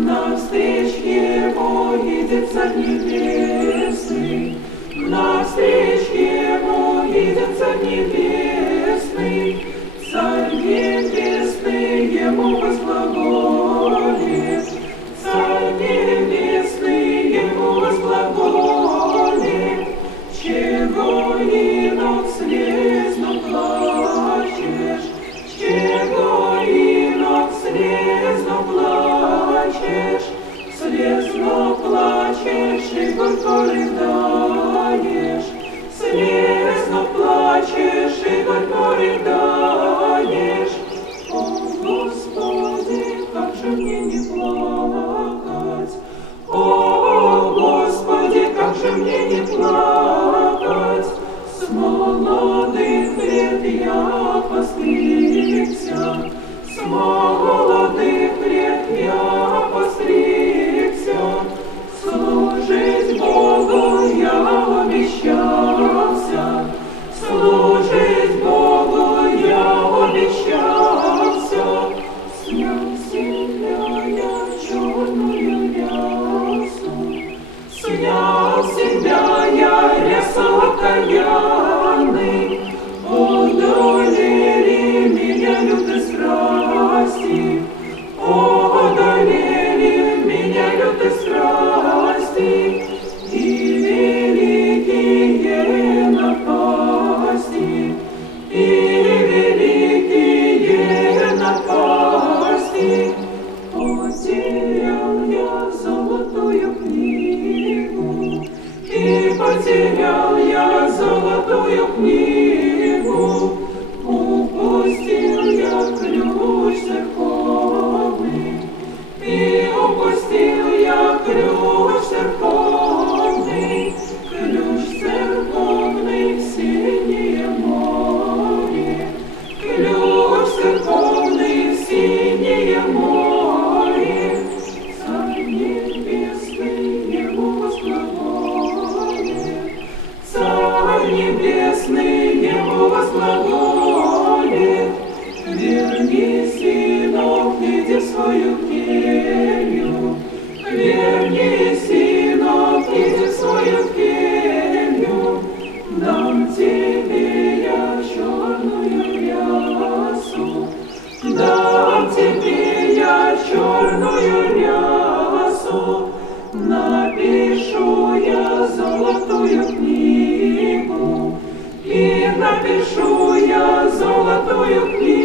Навстречь Ему едет Царь Небесный, навстречь Ему едет Царь Небесный, Царь Небесный Ему возглаголит, Царь Небесный Ему возглаголит, чего инок слезно плачешь, чего инок слезно плачешь, слезно плачешь и горько рыдаешь, слезно плачешь и горько рыдаешь. О, Господи, как же мне не плакать? О, Господи, как же мне не плакать? С молодых лет я постригся, с молодых лет я постригся, служить Богу я обещался, служить Богу я обещался, снял с себя я черную рясу, снял с себя я рясу окаянный, одолели меня лютые страсти, одолели меня лютые страсти, и великие напасти, и великие напасти. Потерял я золотую книгу, и потерял я золотую книгу, упустил я ключ церковный, и упустил я ключ церковный, ключ церковный в синее море, ключ церковный в синее море, Царь Небесный Ему возглаголит, Царь Небесный Ему возглаголит, верни, сынок, иди в свою келью, верни, сынок, иди в свою келью, дам тебе я черную рясу, дам тебе я черную рясу, напишу я золотую книгу, и напишу я золотую книгу.